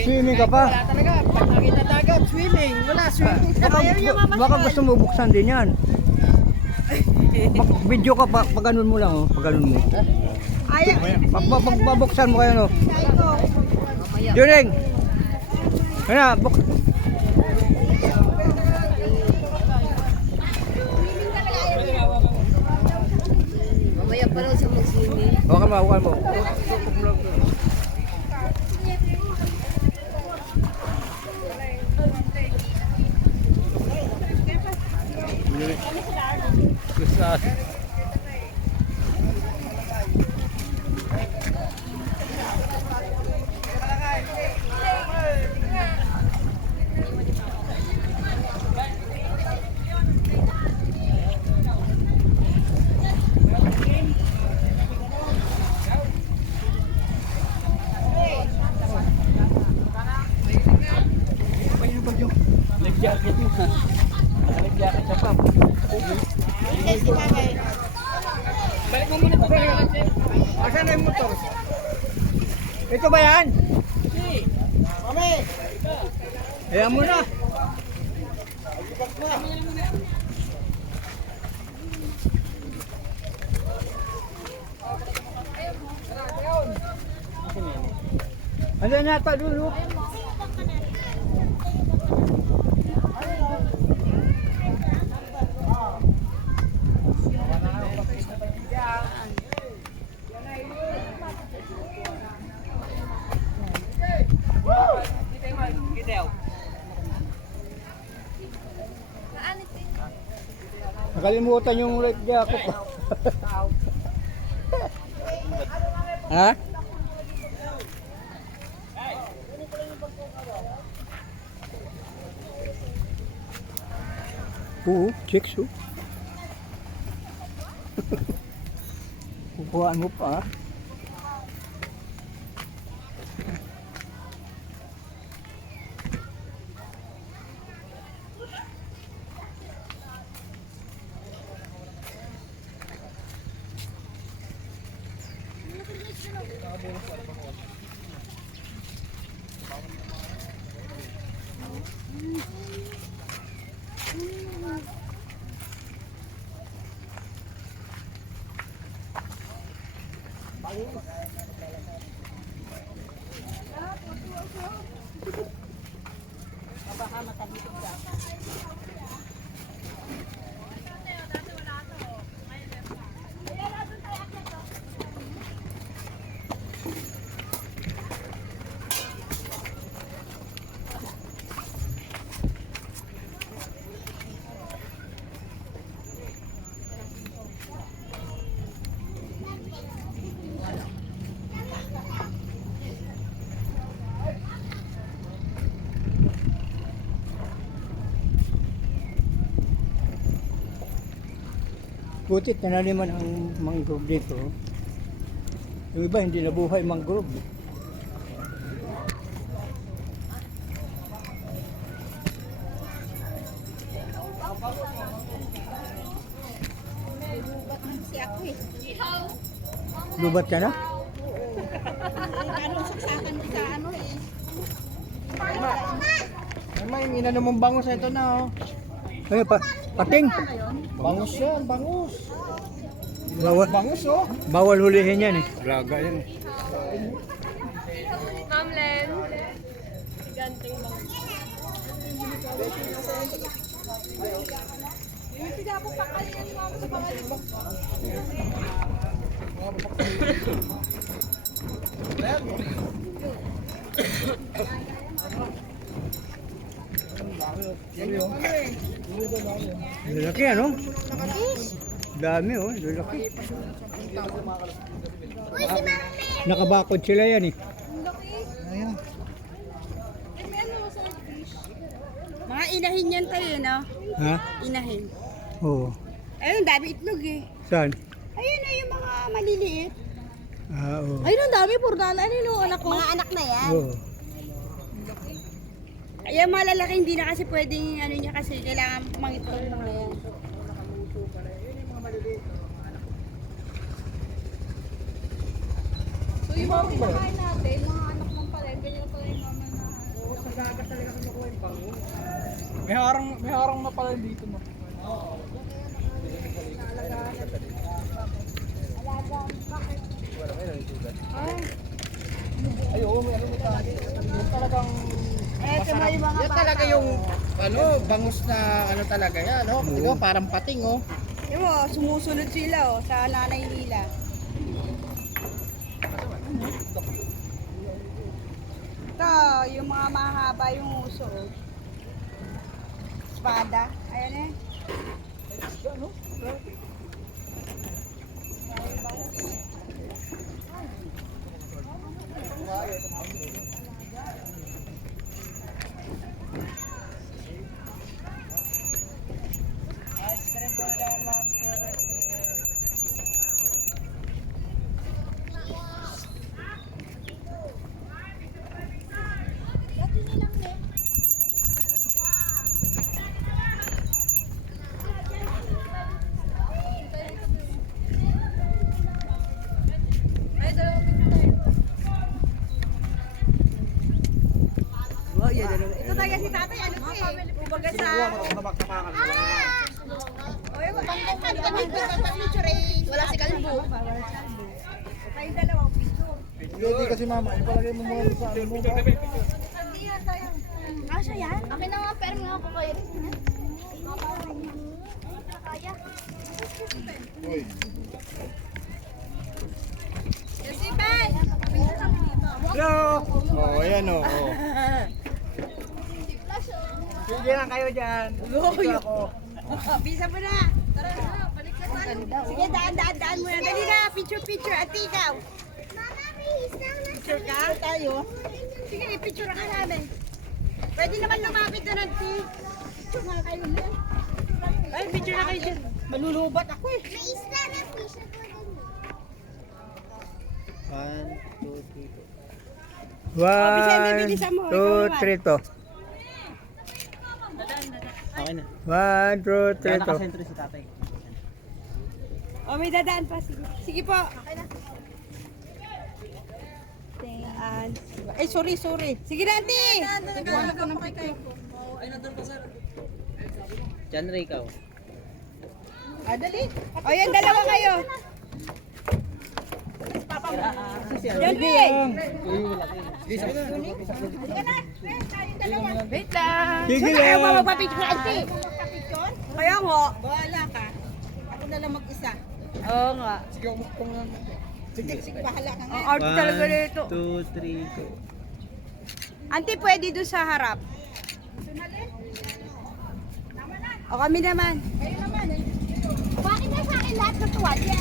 Swimming ka pa? Wala talaga. Pag nakita dagat, swimming. Wala, swimming. Baka gusto mo buksan din yan. Video ka pa, pag ganun mo lang oh, pag ganun mo. Pagbabuksan mo kayo no. Juring! Ano, Mamaya pa raw siya mag-swimming. Hawakan mo, hawakan mo. Nag-jacket mo ha. Nag-jacket ka pa. Balik mo muna ito. Asan na yung motor? Ito ba yan? Mami! Ayan mo na. Ano yata dulu? Nakalimutan yung life jacket. Ha? Oo, chicks oh. Kukuhaan mo pa. Butit na naliman ang mangrove dito. Yung iba hindi nabuhay mangrove. Lubat ka na? Anong saksakan mo sa ano eh? May inano mong bangus ito na oh. Ay, pating. Bangus yan, bangus. Bawal, Bangus oh. bawal hulihin yan eh. Braga yan eh. Ma'am Len. Ganting bang. Yung tiga po pa kayo ni mama sa pangalan mo. Lalaki ano? Dami oh, lalaki. Nakabakod sila yan eh. Ayan. Mga inahin yan tayo, no? Ha? Inahin. Oo. Ayun, dami itlog eh. Saan? Ayun na yung mga maliliit. Ah, oo. Ayun, ang dami, purdan. Ano yung anak ko? Mga anak na yan. Oo. Ayan, mga lalaki, hindi na kasi pwedeng, ano niya kasi, kailangan mangitlog na yan. So, yung mga kinakain natin, mga anak ng pala, ganyan pala yung mama na. May harang na pala dito no. Ay, oo, may ano mo tayo. Talagang Eto na yung mga Yan talaga yung ano, bangus na ano talaga yan, no? Ikaw parang pating, oh. Yung mo, sumusunod sila sa nanay nila. Ito, yung mga mahaba yung uso. Espada. Ayan eh. Ito talaga si tatay, ano ko eh. Kumbaga sa... Oy, wala si Kalbo. Tayong dalawang picture. Hindi kasi mama, ipalagay mo muna sa ano mo. Hindi yan tayo. Kasha yan? Akin na nga, pero nga ako kayo rin. Kaya. Uy. Kasi bay! hello. Oh, ayan, oh. Oh. Sige lang kayo diyan. Dito ako. Bisa mo na. Tara na, balik na tayo. Sige, daan mo na. Dali na, picture. At ikaw. Picture ka? Tayo. Sige, picture ka namin. Pwede naman lumapit na ng picture nga kayo na. Ay, picture na kayo dyan. Malulubat ako eh. May isla na fish na po dun. 1, 2, 3, 4. Vicente, bilisan mo. Ikaw naman. to. Okay na. 1, 2, 3 to. Nakasentro si tatay. Oh, may dadaan pa. Sige po. Okay na. Daan. Ay, sorry. Sige na, auntie. Nagwala ko ng picture. Diyan, Ray, ikaw. Dali. O, yan, dalawa kayo. Yan, Ray. Wait lang. Sige Ayaw lang. ba magpapicture, auntie? Kaya nga. Bahala ka. Ako na lang mag-isa. Oo nga. Sige, bahala ka nga. Ang art talaga nito. 2, 3, go. Auntie, pwede doon sa harap. O kami naman. Kayo naman. Bakit na sa akin lahat ng tuwalya?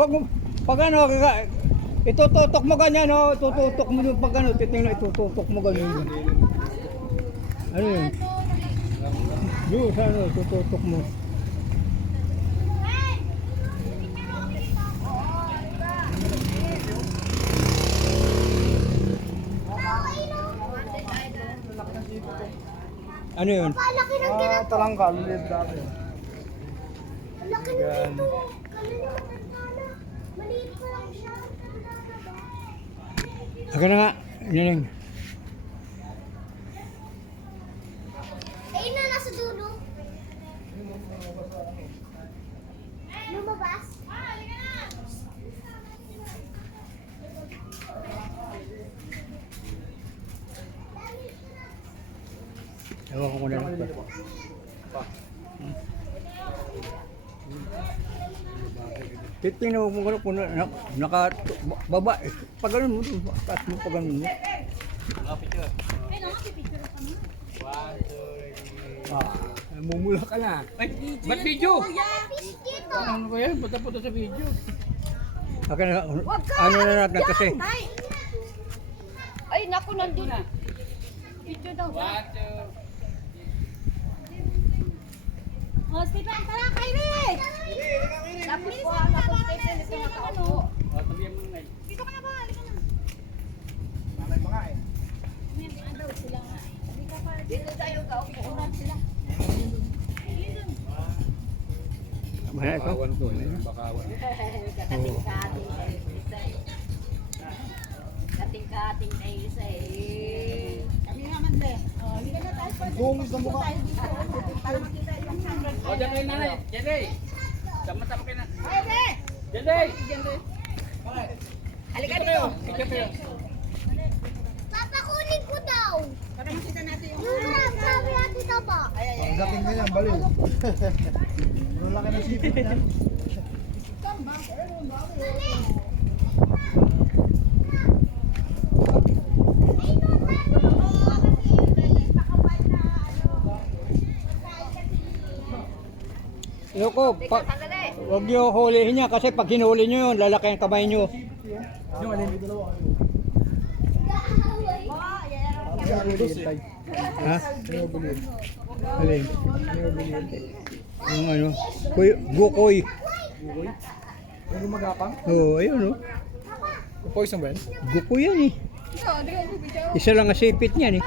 Wag mo, pag ano, itututok mo ganyan, no? Tututok mo yung pag ano, titingnan, itututok mo ganyan. Ano yun? Yung sa ano, tututok mo. Ano yun? Laki ng ganito. Talanggal, ulit dati. Laki ng ganito. Kanina matanda. Maliit pa lang siya. Aga na nga, niling. Ayun na, nasa dulo. Lumabas? Ewan ko kung ano. Titingnan mo kung naka baba. Pag ganun mo, taas mo pag ganun mo. Mumula ka na. Ba't video? Dito. Ano ba yan? Punta sa video. Akin na, ano na natin kasi. Ay, naku, nandun. Picture daw. Oh, Stephen, tara, Kyrie! Tapos po, ako, Stephen, ito nakaupo. Dito ka na ba? Halika na. May daw sila nga. Dito tayo, kaupo-uran sila. Mana ito? Kating-kating tayo sa Kami naman din. Oh, hindi ka na tayo pwede. Bungos ng mukha. Para makita yung sunrise. O, dyan kayo nanay. Jenny! Sama-sama kayo na. Pwede! Jenny! Halika dito. Picture kayo. Papa, kunin ko daw. Para makita natin yung Yung sabi natin na ba? Ang dating ganyan, baliw. Ang laki ng sipit na. Yoko, huwag niyo hulihin niya kasi pag hinuli niyo yun, lalaki ang kamay niyo. Yung alin? Ha? Alin? Yung ano? Gukoy. Yung gumagapang? Oo, ayun o. Poison ba yan? Gukoy yan eh. Isa lang ang sipit niyan eh.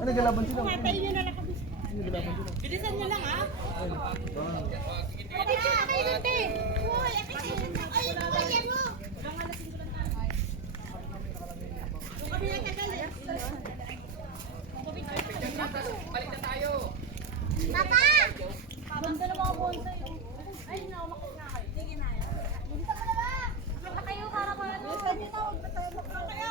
Ano galaban sila? Bilisan nyo lang, ha? Okay na, kayo dun, te. Uy, Ay, yan mo. kami na tagal, eh. Balik na tayo! Papa! Ganda ng mga bonsai. Ay, nakumakit na kayo. Sige na, yan. Dito ka na ba? Nakita kayo para pa ano. Bilisan nyo na, huwag na tayo magkakaya.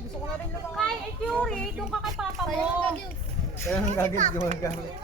Gusto ko na rin lumangoy. Kay, Fury, doon ka kay papa mo. Sayang gagawin. Kaya ang gagawin gumagapang.